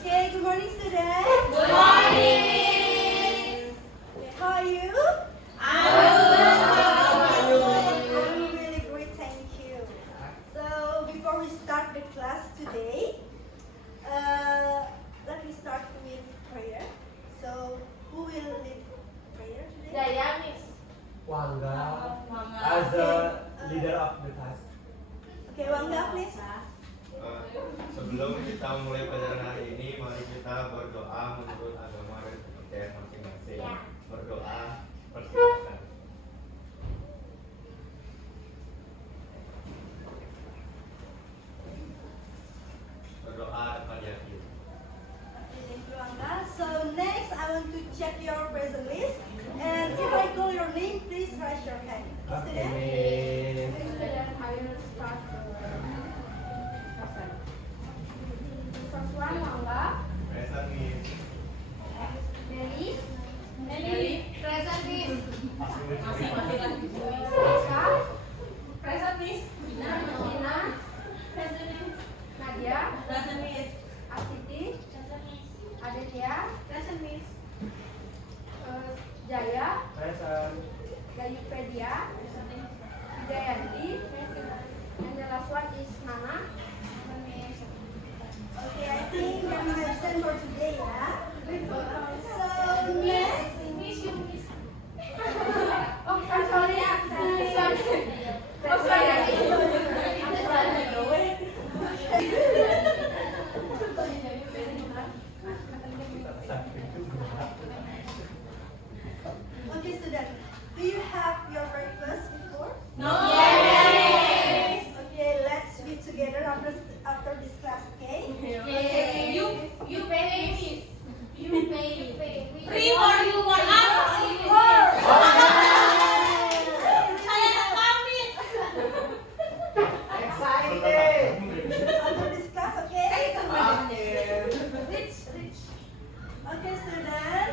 Okay, good morning, students. Good morning. How are you? I'm Really great, thank you. So, before we start the class today, let me start with prayer. So, who will lead prayer today? Daya, Miss. Wangga as the leader of the class. Okay, Wangga, please. Sebelum kita mulai pelajaran hari ini, mari kita berdoa menurut agama dan kepercayaan masing-masing. Ya. Berdoa, persilakan. Berdoa depan yakin. Okay, thank you, Wangga. So, next, I want to check your present list. And if I call your name, please raise your hand. Student? Okay. I will start the lesson. First one, Wangga. Present nih. Mary. Present, Miss. Eka. Present, Miss. Dina. Present, Miss. Nadia. Present, Miss. Asiti. Present, Miss. Aditya. Present, Miss. Jaya. Present. Gayupedia. Jayanti. And the last one is Nana. Okay, I think that we have sent for today, yeah? So, next. Oh, I'm sorry. Okay, student. Do you have your breakfast before? Yes. Okay, let's be together after this class, okay? You pay, Miss. You pay. Free for you, for us. Saya nak pamit. Excited. After this class, okay? Rich. Okay, student.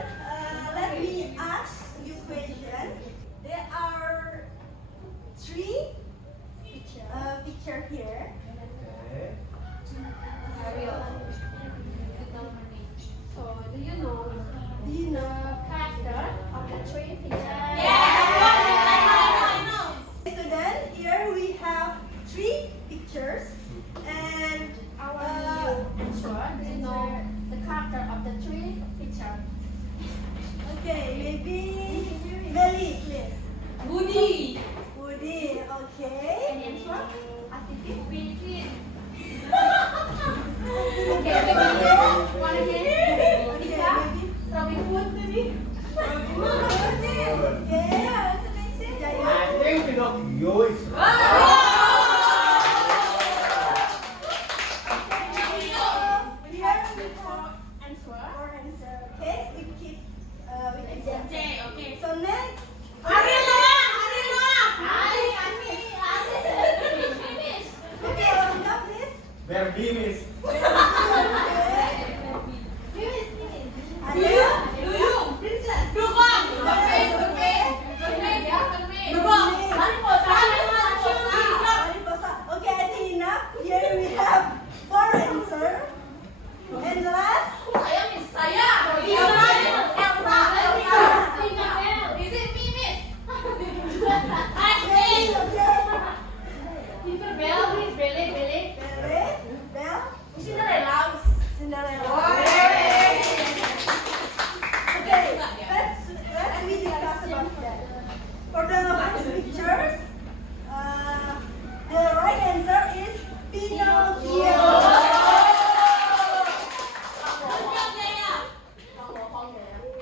Let me ask you question. There are three picture here. Okay. So, do you know Do you the know? character of the three features? I know. Student, here we have three pictures, and Our answer, do you know the character of the three features? okay, maybe Melly, please. Budi. Woody, okay. Any answer? Asiti? Bikin. Okay, maybe one again. Okay, Rita? maybe. Robin Hood, maybe? Okay, what's the next thing? Jaya. I think Pinocchio is Here we have Answer. our answer. Okay, we keep C, oke. So next, Ariel doang, Ariel doang. okay, Wangga, please. Barbie, Miss. Adele. Duyung. Princess. Dukung. Dukung. Mariposa. Okay, I think enough. Here we have four answer. And last, Saya, Miss. Saya. Elsa. Is it me, Miss? okay, okay. Tinkerbell, Miss. Belle. Belle, Belle, Cinderella. Cinderella. Okay, let's we discuss about that. For the first pictures, the right answer is Pinocchio.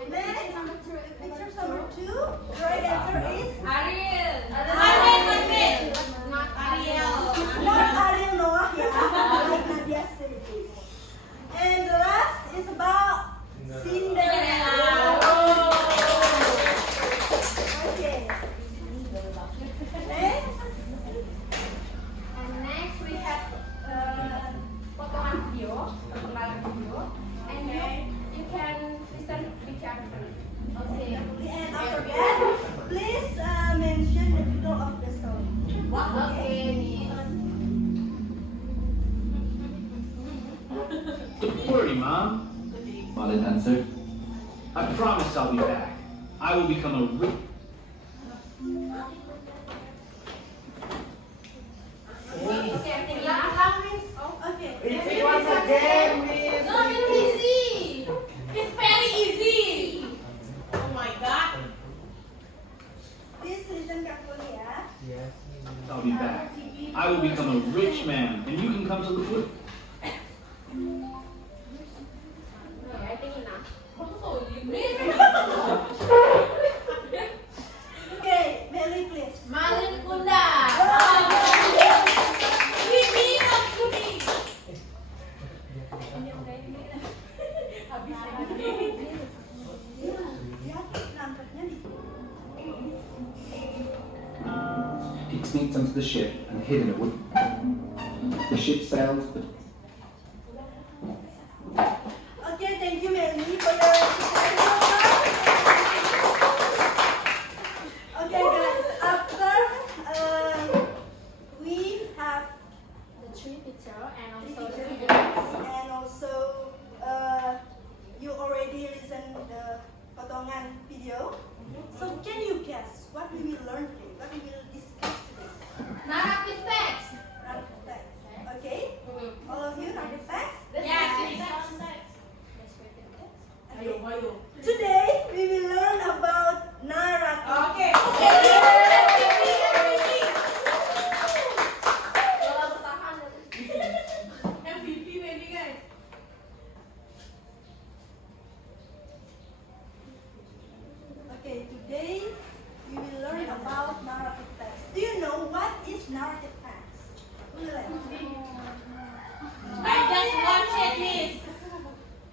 Next, picture number two, the right answer is Ariel. Not Ariel. not Ariel Noah, yeah, like Nadia said. And the morning, Mom. Marlin answered. I promise I'll be back. I will become a rich... Okay. It was a game, Miss. No, it's easy. It's very easy. Oh my God. Please listen carefully, ya. Yes. I'll be back. I will become a rich man, and you can come to live with... I think enough. Okay, Mary, please. Malin Kunda. Bibi Maksudi. Lihat numbernya di He sneaked onto the ship and hid in a wood. The ship sailed, but Okay, thank you, Melly, for your Okay, guys, after we have The three picture and also the videos video. and also you already listened the potongan video. So can you guess what we will learn today? What we will discuss today? Narrative text. Narrative text. Okay? All of you narrative text? Yes, Okay. Today we will learn about narrative. Okay. MVP ready guys. Okay, today we will learn about narrative text. Do you know what is narrative text? Who will let me? I just watch it, Miss.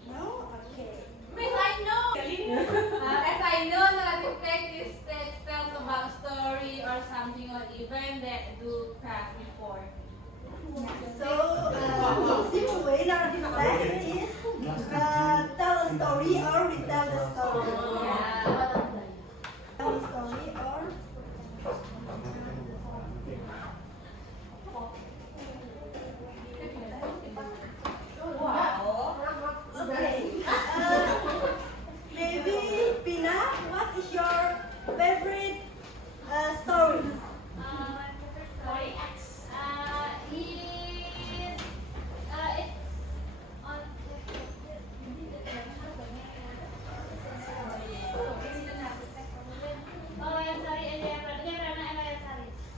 No? Okay. Miss, I know. As I know, narrative text is text tells about a story or something or event that do pass before. So, in simple way, narrative text is tell a story or retell the story. Tell a story or okay. Maybe Pina, what is your favorite story? Story X.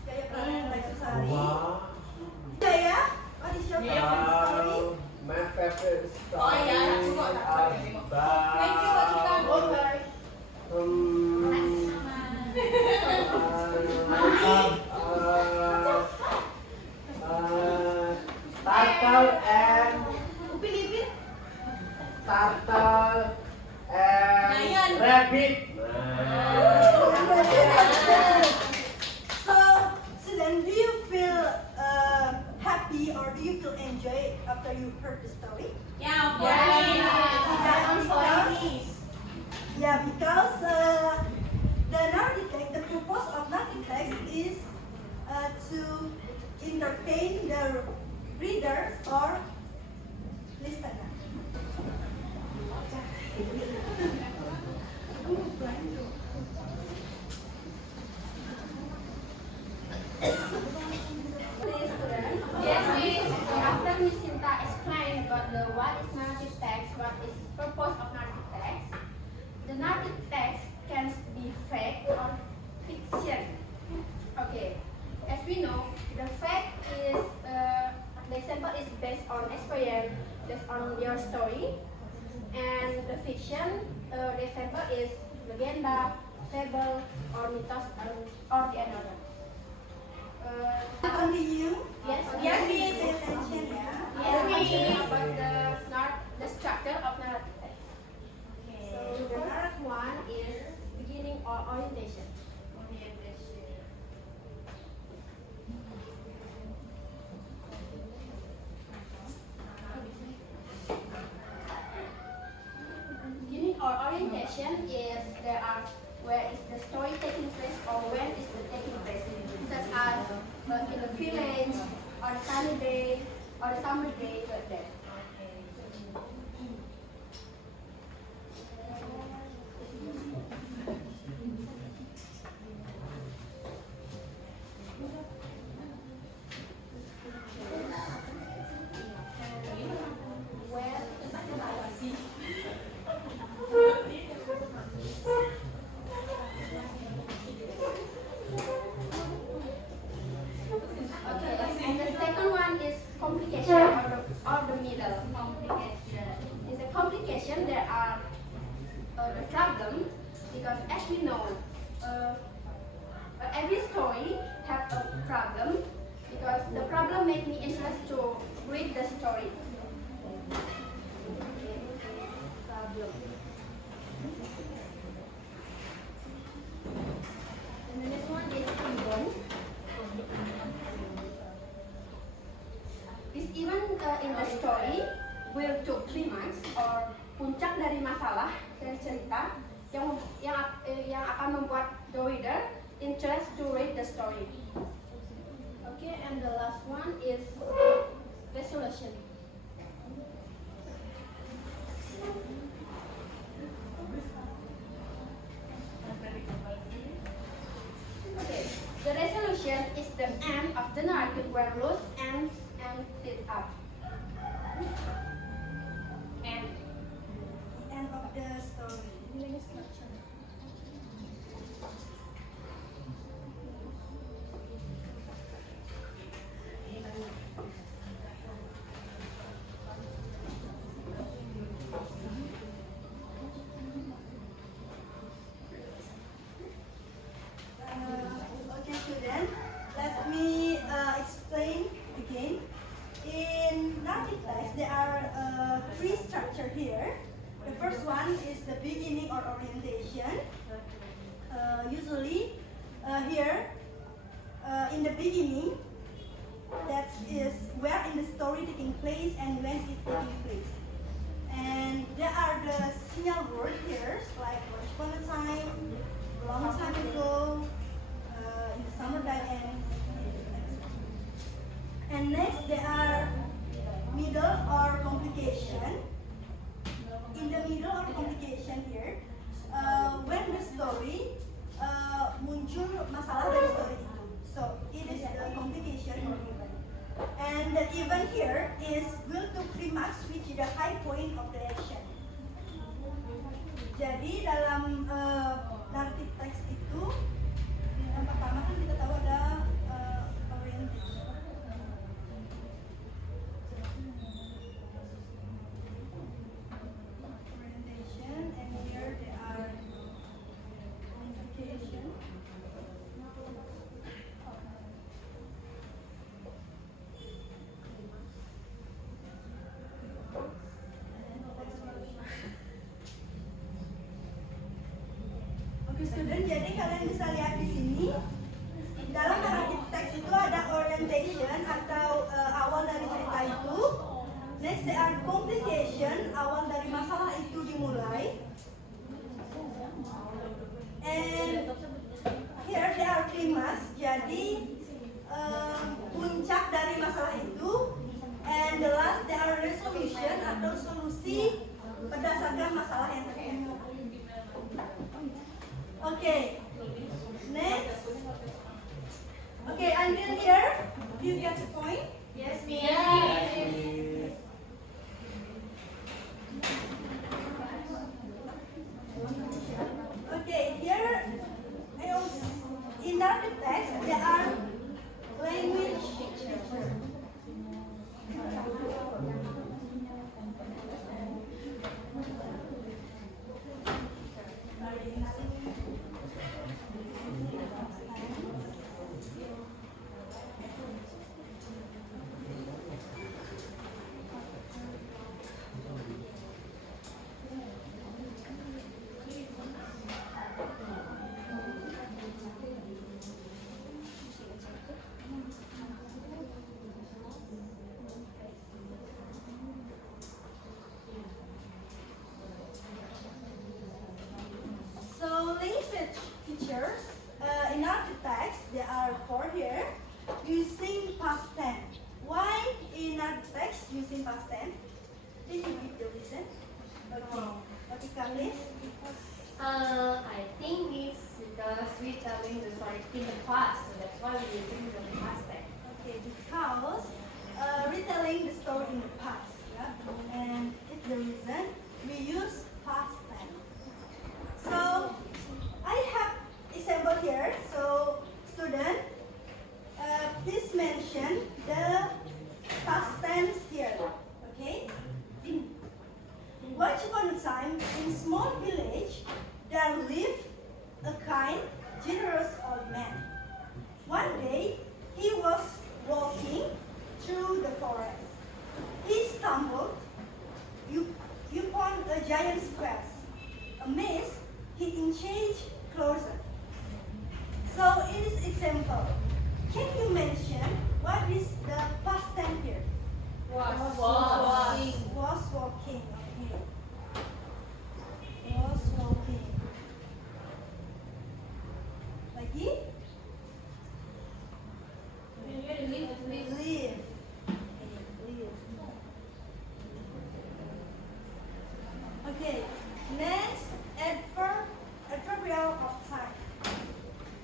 Jaya Prana Lexusari. Wow. Jaya, what is your favorite story? My favorite story Oh, yeah, I forgot. Thank you, Kak. Okay. Turtle and Upin Ipin. turtle and Lion. rabbit. So then do you feel happy or do you feel enjoy after you heard the story? Yeah, Yeah, because the narrative text, the purpose of narrative text is to entertain the readers or listener. Yes, Miss. After Miss Sinta explained about the what is narrative text, what is purpose of narrative text, the narrative text can be fact or fiction. Okay, as we know, the fact is the example is based on experience, based on your story, and the fiction, the example is legenda, fable, or mythos, or the another. Continue. Yes, Yes, Pay Miss. attention, yeah. Yes, continue about the structure of narrative text. So the first one is beginning or orientation. Beginning or orientation is there are where is the story taking place or when is it taking place, such as in the village or sunny day or summer day like that. as we know, every story have a problem because the problem make me interested to read the story. Problem. And the next one is event. This event in the story will to climax or puncak dari masalah dari cerita yang akan membuat the reader interest to read the story. Okay, and the last one is resolution. Okay, the resolution is the end of the narrative where loose ends and it up. And End of the story. Okay, student. Let me explain again. In narrative text, there are three structures here. The first one is the beginning or orientation. Usually, here in the beginning, that is where in the story taking place and when it's taking place. And there are the signal word here, like once upon a time, long time ago, in the summertime, and next there are middle or complication. In the middle or complication here, when the story muncul masalah dari story itu, so it is the complication or event. And the event here is will to climax, which is the high point of the action. Jadi dalam narrative text itu, yang pertama kan kita tahu ada orientation. Orientation, and here there are complication. Oke student, jadi kalian bisa lihat di sini dalam narrative text itu ada orientation atau awal dari cerita itu. Next there are complication, awal dari masalah itu dimulai. And here there are climax, jadi puncak dari masalah itu. And the last there are resolution atau solusi berdasarkan masalah yang terjadi. Okay, next. Okay, until here, do you get the point? yes, Okay, here in narrative text there are language features. So language features in narrative text there are four here. Using past tense. Why in narrative text using past tense? Did you read the reason? Okay. Okay, please. I think it's because we're telling the story in the past, so that's why we're using the past tense. Okay, because retelling the story in the past. Yeah? And it's the reason we use past tense. So I have example here. So student, please mention the past tense here. Okay. Once upon a time, in small village, there lived a kind, generous old man. One day, he was walking through the forest. He stumbled upon a giant's quest. Amazed, he inched closer. So, in this example, can you mention what is the past tense here? Was. Was walking. Okay. Was walking. Lagi? Live. Okay. Next, adverbial of time.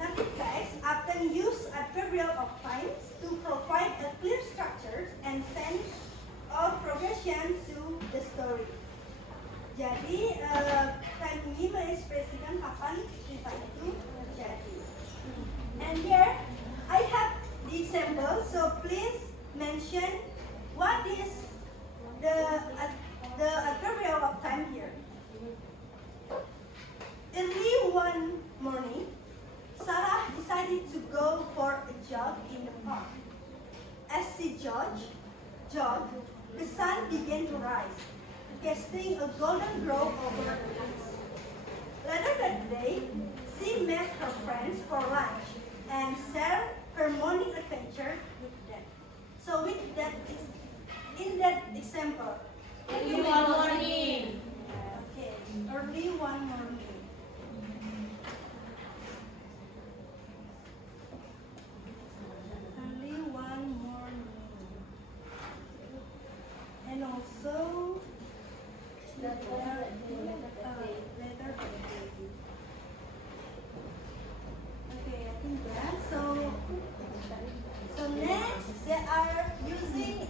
Native text often use adverbial of time to provide a clear structure and sense of progression to the story. Jadi, time ini mengekspresikan kapan cerita itu terjadi. And here, I have the example, so please mention what is the adverbial of time here. Early one morning, Sarah decided to go for a jog in the park. As she jogged, the sun began to rise, casting a golden glow over the hills. Later that day, she met her friends for lunch and shared her morning adventure with them. So in that example, Early one morning. okay, early one morning. Early one morning. And also later that day. Okay, I think that. So next they are using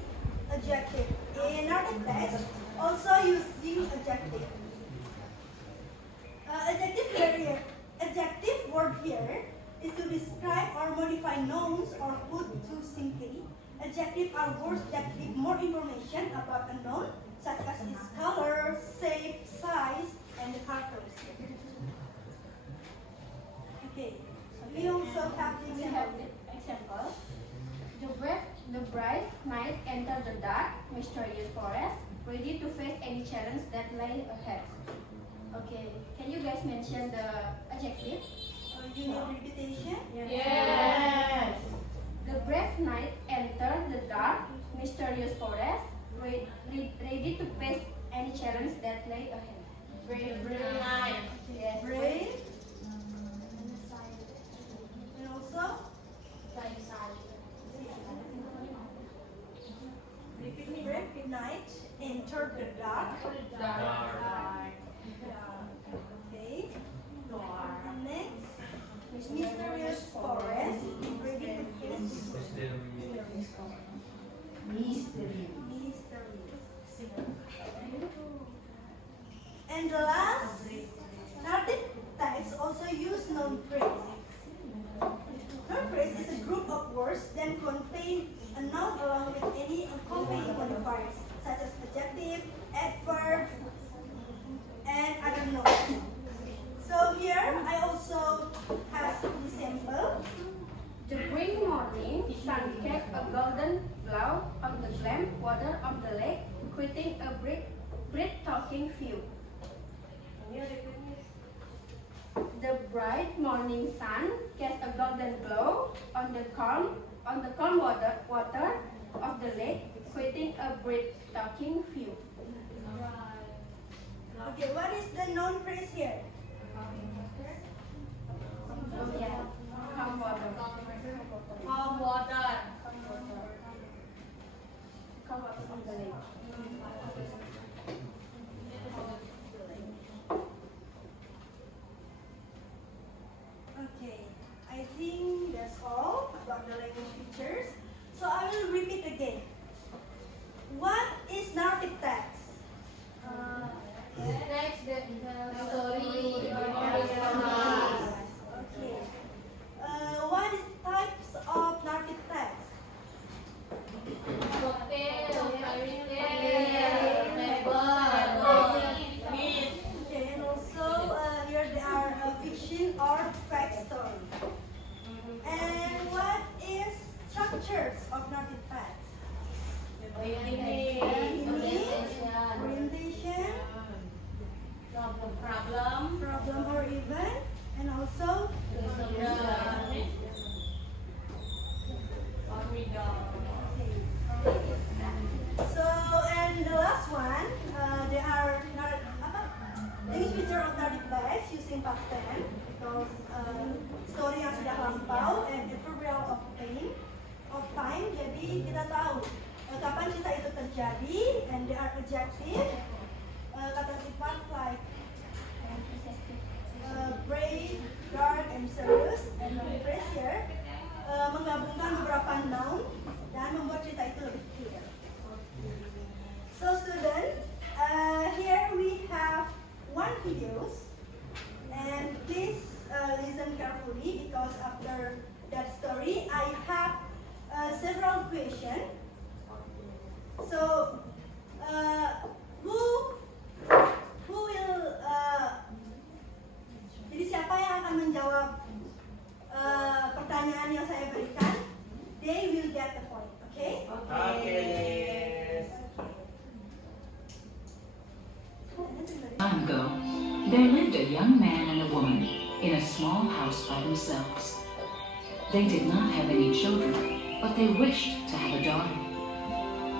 adjective. In narrative text, also using adjective. Adjective word here is to describe or modify nouns or put too simply. Adjectives are words that give more information about a noun, such as its color, shape, size, and the characteristics. Okay, we also have the We have example. the example. The bright night entered the dark, mysterious forest, ready to face any challenge that lay ahead. Okay, can you guys mention the adjective? You need repetition? Yes. The brave knight entered the dark, mysterious forest, ready to face any challenge that lay ahead. Brave night. Yes. Brave. And also? Repeat brave night entered the dark. Okay. And next, mysterious forest, ready to face mysterious. And the last, narrative text also use noun phrase. Noun phrase is a group of words that contain a noun along with any accompanying modifiers, such as adjective, adverb, and other nouns. So here I also have the sample. The green morning sun cast a golden glow on the glam water of the lake, creating a breathtaking view. The bright morning sun cast a golden glow on the calm water of the lake, creating a breathtaking view. Okay, what is the noun phrase here? Oh yeah, calm water. Calm water. Calm water of the lake. Okay, I think that's all about the language features. So I will repeat again. What is narrative text? Text the story are adjective, kata sifat like brave, dark, and serious, and phrase here menggabungkan beberapa noun dan membuat cerita itu lebih clear. So student, here we have one videos, and please listen carefully because after that story I have several questions. So who will jadi siapa yang akan menjawab pertanyaan yang saya berikan? They will get the point, okay? Time ago, there lived a young man and a woman in a small house by themselves. They did not have any children, but they wished to have a daughter.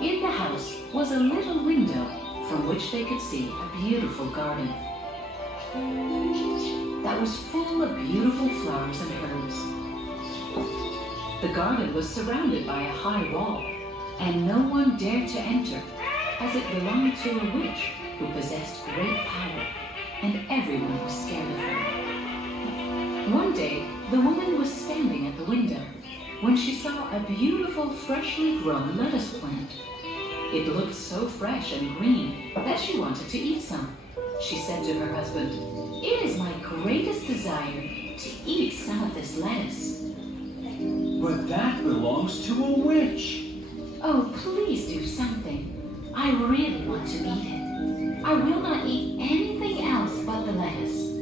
In the house was a little window from which they could see a beautiful garden that was full of beautiful flowers and herbs. The garden was surrounded by a high wall, and no one dared to enter, as it belonged to a witch who possessed great power, and everyone was scared of her. One day, the woman was standing at the window when she saw a beautiful freshly grown lettuce plant. It looked so fresh and green that she wanted to eat some. She said to her husband, "It is my greatest desire to eat some of this lettuce." But that belongs to a witch. "Oh, please do something. I really want to eat it. I will not eat anything else but the lettuce."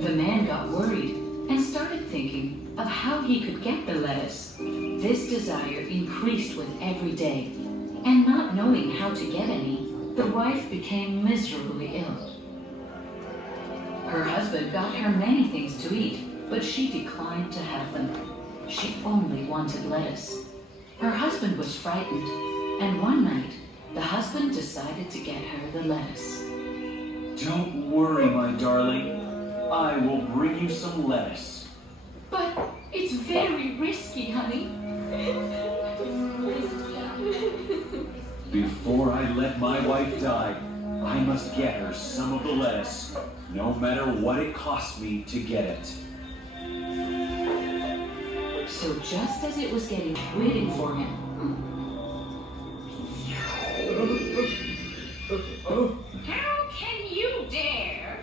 The man got worried and started thinking of how he could get the lettuce. This desire increased with every day, and not knowing how to get any, the wife became miserably ill. Her husband got her many things to eat, but she declined to have them. She only wanted lettuce. Her husband was frightened, and one night, the husband decided to get her the lettuce. Don't worry, my darling. I will bring you some lettuce. "But it's very risky, honey." Before I let my wife die, I must get her some of the lettuce, no matter what it costs me to get it. So just as it was getting waiting for him, "How can you dare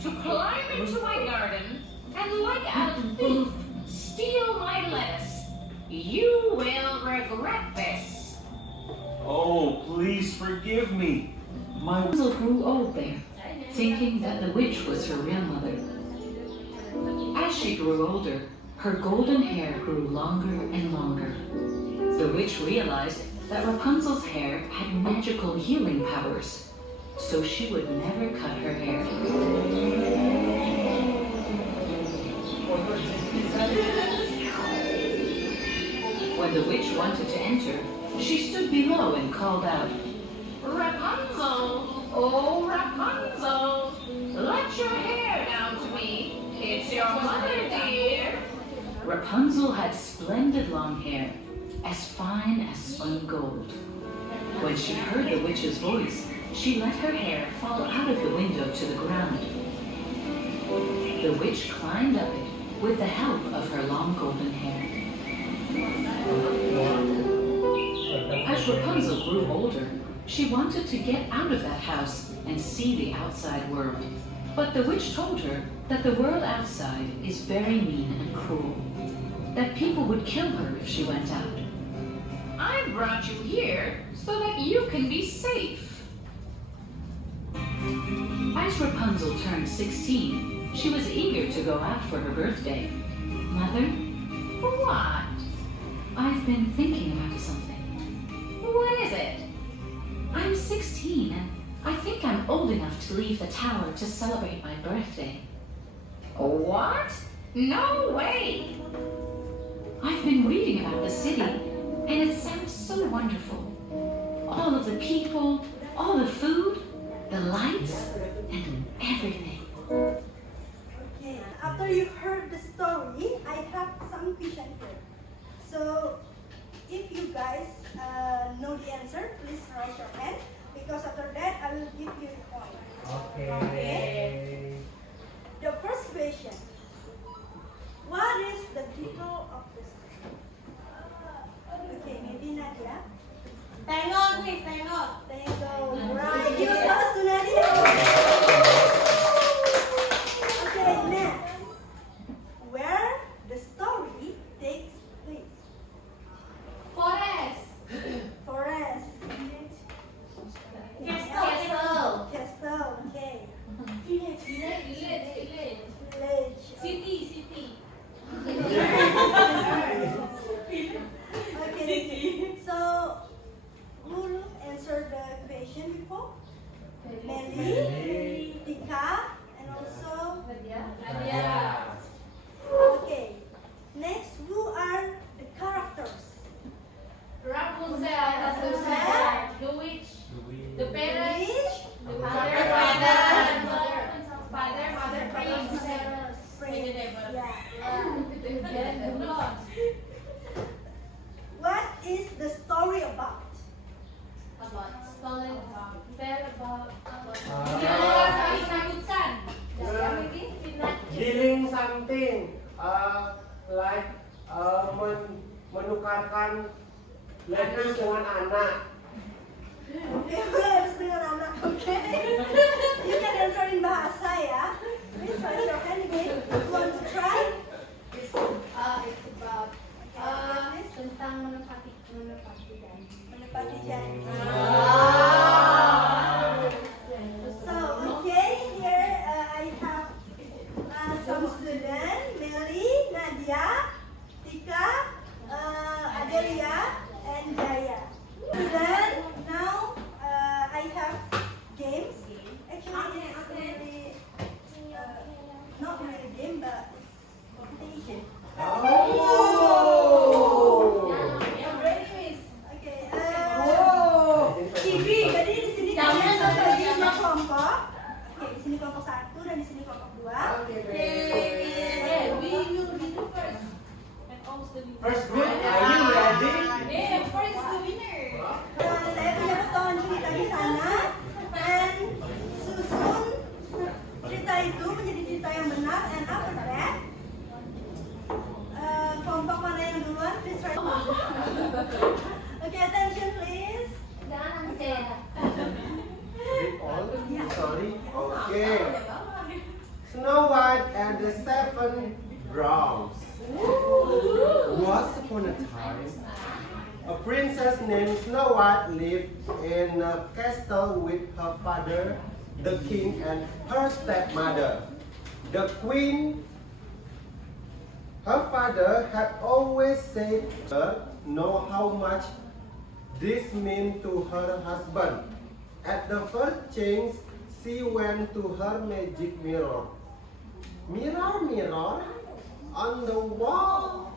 to climb into my garden and like a thief steal my lettuce? You will regret this." Oh, please forgive me. My Rapunzel grew old there, thinking that the witch was her real mother. As she grew older, her golden hair grew longer and longer. The witch realized that Rapunzel's hair had magical healing powers, so she would never cut her hair. When the witch wanted to enter, she stood below and called out, "Rapunzel, oh Rapunzel, let your hair down to me. It's your mother, dear." Rapunzel had splendid long hair, as fine as spun gold. When she heard the witch's voice, she let her hair fall out of the window to the ground. The witch climbed up it with the help of her long golden hair. As Rapunzel grew older, she wanted to get out of that house and see the outside world. But the witch told her that the world outside is very mean and cruel, that people would kill her if she went out. "I brought you here so that you can be safe." As Rapunzel turned 16, she was eager to go out for her birthday. "Mother?" "What?" "I've been thinking about something." "What is it?" "I'm 16 and I think I'm old enough to leave the tower to celebrate my birthday." "What? No way!" "I've been reading about the city and it sounds so wonderful. All of the people, all the food, the lights, and everything." Okay, after you heard the story, I have some question here. So, if you guys know the answer, please raise your hand. I will give you the point. Okay. The first question. What is the title of the story? Okay, maybe Nadia. Tengok please, tengok. Tango. Right. Give applause to Nadia. Okay, next. Where the story takes place. Forest. Forest. Castle. Castle. Okay. Village. Village. Village. City. Okay. So, who answered the question before? Melly, Tika, and also Nadia. okay. Next, who are the characters? Rapunzel. Rapunzel. The witch. The The parents. Which? The Father, mother, prince. Prince. Yeah. Yeah. What is the story about? About stolen. Tell about. Dealing something like menukarkan letters dengan anak. Harus dengan anak, okay? You can answer in bahasa ya. Please raise your hand again. You want to try? It's about Please. tentang menepati janji. Menepati janji. Ah. So, okay, here I have some students, Melly, Nadia, Tika, Adelia, and Jaya. Student, now I have games. Actually, it's really, not really game, but competition. Oh. Okay, TV. Jadi di sini kalian terbagi dua kelompok. Oke, di sini kelompok 1 dan di sini kelompok 2. Okay, We will be the first. And also the First group, are you ready? Yeah, first the winner. Saya punya potongan cerita di sana dan susun cerita itu menjadi cerita yang benar, and after that kelompok mana yang duluan? Please try. Okay, attention please. Jangan nanti. Read all? Sorry. Okay. Snow White and the Seven Dwarfs. Once upon a time, a princess named Snow White lived in a castle with her father, the king, and her stepmother, the queen. Her father had always said her know how much this meant to her husband. At the first chance, she went to her magic mirror. Mirror, mirror, on the wall,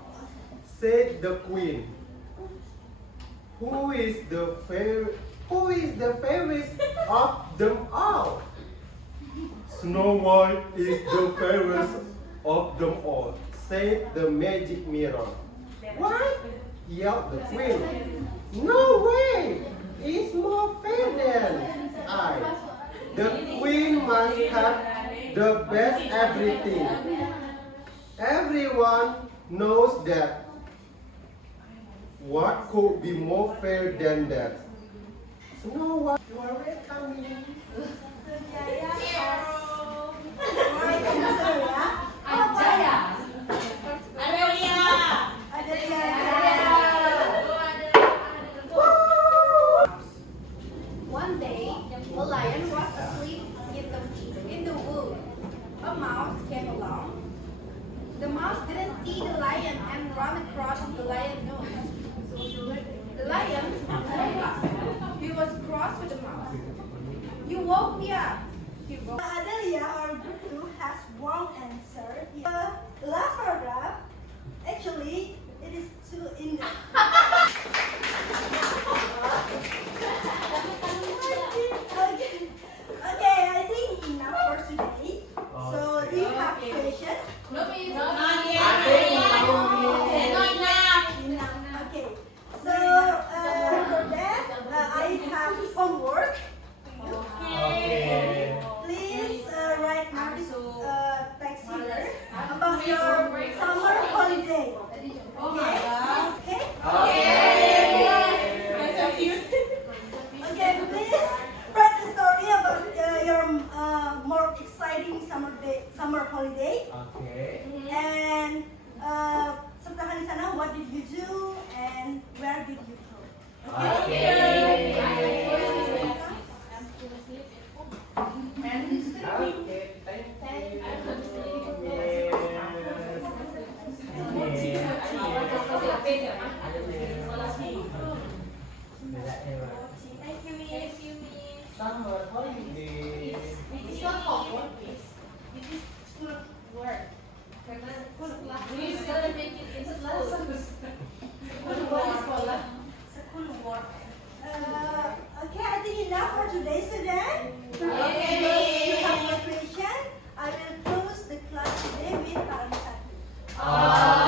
said the queen. Who is the fairest of them all? Snow White is the fairest of them all, said the magic mirror. What? Yelled the queen. No way! It's more fair than I. The queen must have the best everything. Everyone knows that. What could be more fair than that? Snow White, you are welcome. So Jaya has right answer ya. Jaya. Adelia. One day, a lion was asleep in the wood. A mouse came along. The mouse didn't see the lion and ran across the lion's nose. The lion woke up. He was cross with the mouse. You woke me up. He woke. Adelia, our group 2, has one answer. The last paragraph, actually, it is two in the. Okay, I think enough for today. So, do you have a question? No, please. No, Enough. Okay. So, for that, I have homework. Okay. student? Okay. Because you have your question, I will close the class today with Parang Satu. Oh.